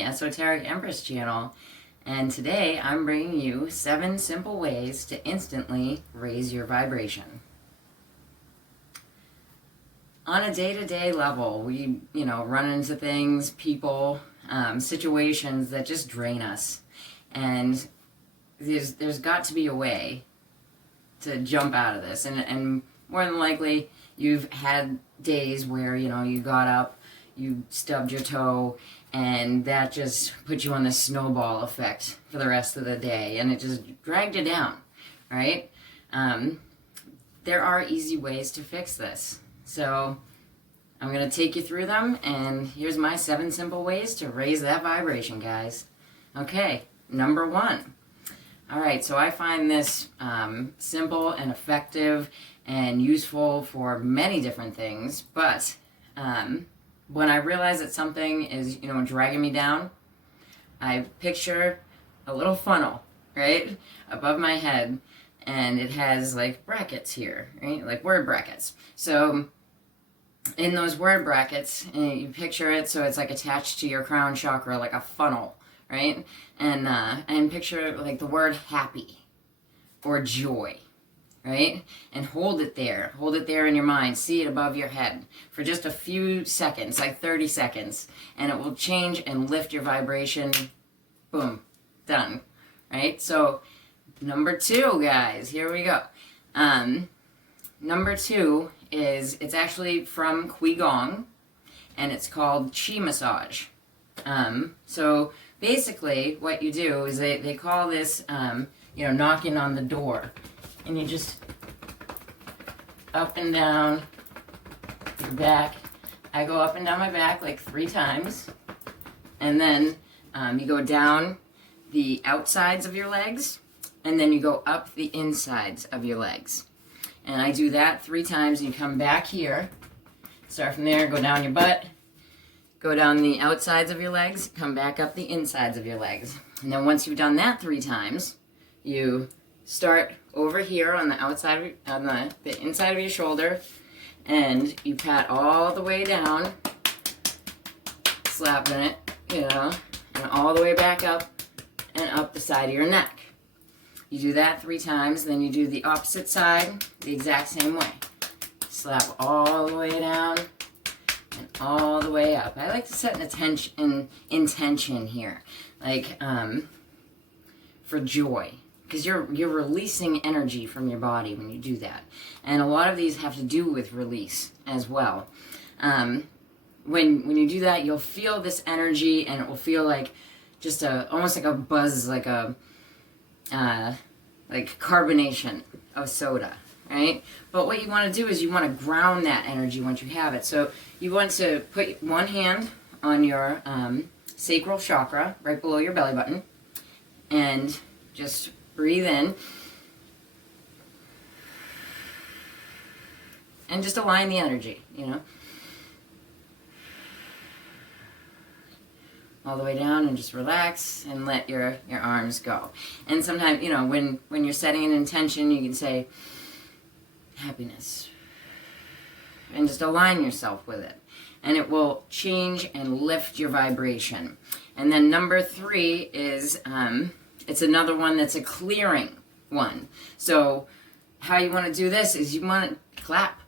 the Esoteric Empress channel, and today I'm bringing you 7 simple ways to instantly raise your vibration. On a day-to-day level, we run into things, people, situations that just drain us, and there's got to be a way to jump out of this, and more than likely you've had days where you got up, you stubbed your toe, and that just put you on this snowball effect for the rest of the day, and it just dragged you down, right? There are easy ways to fix this, so I'm going to take you through them, and here's my 7 simple ways to raise that vibration, guys. Okay, number 1. Alright, so I find this simple and effective and useful for many different things, but when I realize that something is, dragging me down, I picture a little funnel, right, above my head, and it has, like, brackets here, right, like word brackets. So in those word brackets, you picture it so it's, like, attached to your crown chakra like a funnel, right, and picture, like, the word happy or joy, right? And hold it there in your mind, see it above your head for just a few seconds, like 30 seconds, and it will change and lift your vibration. Boom, done, right? So number 2, guys, here we go. Number 2 is, it's actually from Qigong, and it's called Chi massage. So basically what you do is they call this knocking on the door. And you just up and down your back. I go up and down my back like 3 times. And then you go down the outsides of your legs. And then you go up the insides of your legs. And I do that 3 times. And you come back here. Start from there, go down your butt. Go down the outsides of your legs. Come back up the insides of your legs. And then once you've done that 3 times, you start over here on the outside, on the inside of your shoulder, and you pat all the way down, slapping it, and all the way back up and up the side of your neck. You do that 3 times, then you do the opposite side the exact same way. Slap all the way down and all the way up. I like to set an intention here, like for joy. Because you're releasing energy from your body when you do that. And a lot of these have to do with release as well. When you do that, you'll feel this energy, and it will feel like just almost like a buzz, like a like carbonation of soda, right? But what you want to do is you want to ground that energy once you have it. So you want to put one hand on your sacral chakra, right below your belly button, and just breathe in, and just align the energy, all the way down, and just relax and let your arms go. And sometimes, when you're setting an intention, you can say happiness, and just align yourself with it, and it will change and lift your vibration. And then number 3 is it's another one that's a clearing one. So how you want to do this is you want to clap,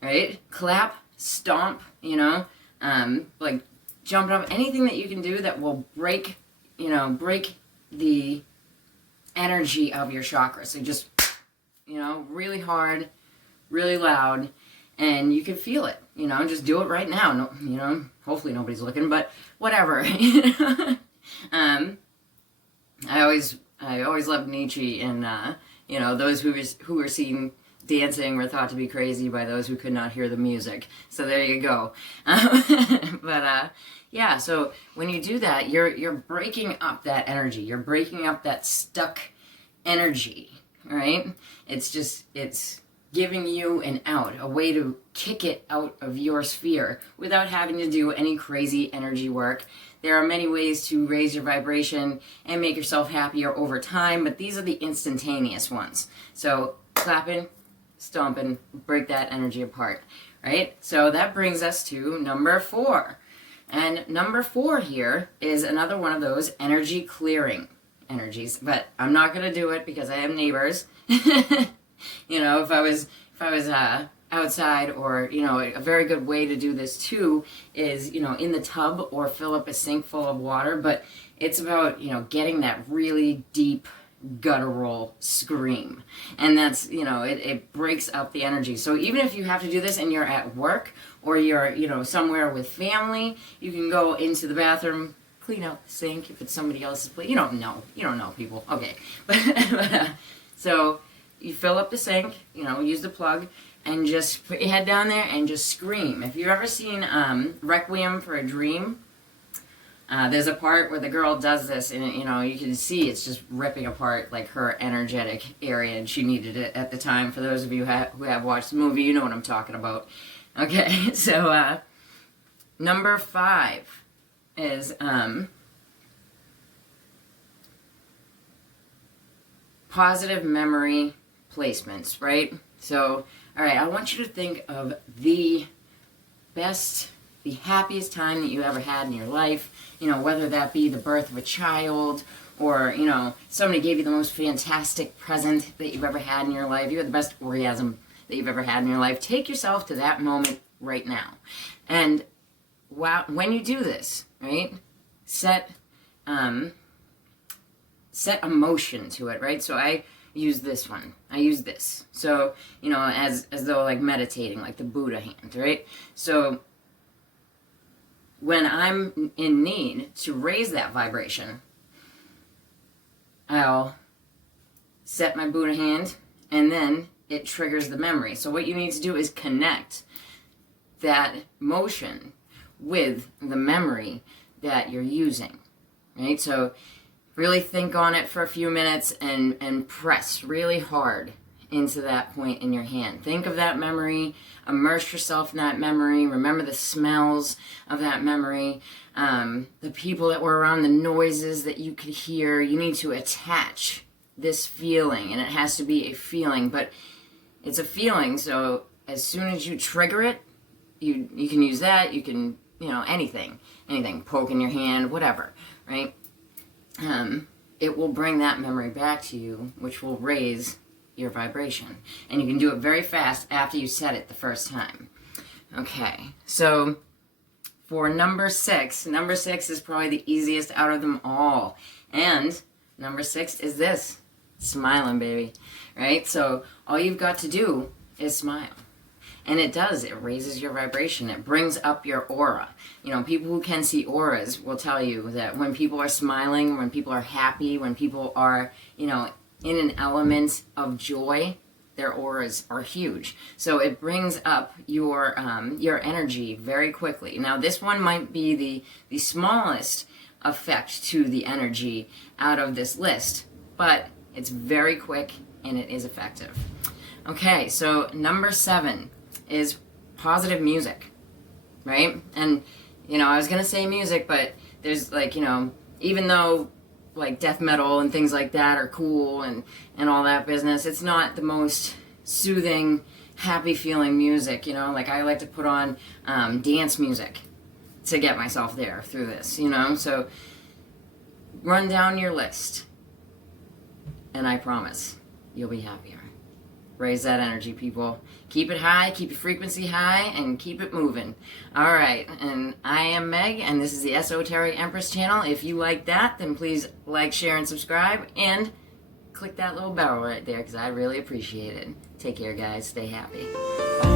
right? Clap, stomp, like jump up, anything that you can do that will break the energy of your chakra. So just, really hard, really loud, and you can feel it, just do it right now. No, hopefully nobody's looking, but whatever. I always loved Nietzsche, and those who were seen dancing were thought to be crazy by those who could not hear the music. So there you go. But yeah, so when you do that, you're breaking up that energy. You're breaking up that stuck energy, right? It's giving you an out, a way to kick it out of your sphere without having to do any crazy energy work. There are many ways to raise your vibration and make yourself happier over time, but these are the instantaneous ones. So clapping, stomping, break that energy apart, right? So that brings us to number 4. And number 4 here is another one of those energy clearing energies, but I'm not going to do it because I have neighbors. You know, if I was outside, or, you know, a very good way to do this too is, you know, in the tub or fill up a sink full of water, but it's about, you know, getting that really deep guttural scream. And that's, you know, it breaks up the energy. So even if you have to do this and you're at work, or you're, you know, somewhere with family, you can go into the bathroom, clean out the sink if it's somebody else's place. You don't know people. Okay. So you fill up the sink, you know, use the plug, and just put your head down there and just scream. If you've ever seen Requiem for a Dream, there's a part where the girl does this, and, you know, you can see it's just ripping apart, like, her energetic area, and she needed it at the time. For those of you who have watched the movie, you know what I'm talking about. Okay, so number 5 is positive memory placements, right? So, all right, I want you to think of the best, the happiest time that you ever had in your life, you know, whether that be the birth of a child, or, you know, somebody gave you the most fantastic present that you've ever had in your life. You had the best orgasm that you've ever had in your life. Take yourself to that moment right now. And when you do this, right, set emotion to it, right? So I use this one. I use this. So, you know, as though like meditating, like the Buddha hand, right? So when I'm in need to raise that vibration, I'll set my Buddha hand, and then it triggers the memory. So what you need to do is connect that motion with the memory that you're using, right? So really think on it for a few minutes and press really hard into that point in your hand. Think of that memory, immerse yourself in that memory, remember the smells of that memory, the people that were around, the noises that you could hear. You need to attach this feeling, and it has to be a feeling, but it's a feeling, so as soon as you trigger it, you can use that, you can, you know, anything, poke in your hand, whatever, right? It will bring that memory back to you, which will raise your vibration. And you can do it very fast after you set it the first time. Okay, so for number 6 is probably the easiest out of them all. And number 6 is this, smiling, baby, right? So all you've got to do is smile. And it does. It raises your vibration. It brings up your aura. You know, people who can see auras will tell you that when people are smiling, when people are happy, when people are, you know, in an element of joy, their auras are huge. So it brings up your energy very quickly. Now, this one might be the smallest effect to the energy out of this list, but it's very quick and it is effective. Okay, so number 7 is positive music, right? And, you know, I was going to say music, but there's, like, you know, even though, like, death metal and things like that are cool and all that business, it's not the most soothing, happy-feeling music, you know? Like, I like to put on dance music to get myself there through this, you know? So run down your list, and I promise you'll be happier. Raise that energy, people. Keep it high, keep your frequency high, and keep it moving. All right, and I am Meg, and this is the Esoteric Empress channel. If you like that, then please like, share, and subscribe, and click that little bell right there, because I really appreciate it. Take care, guys. Stay happy. Bye.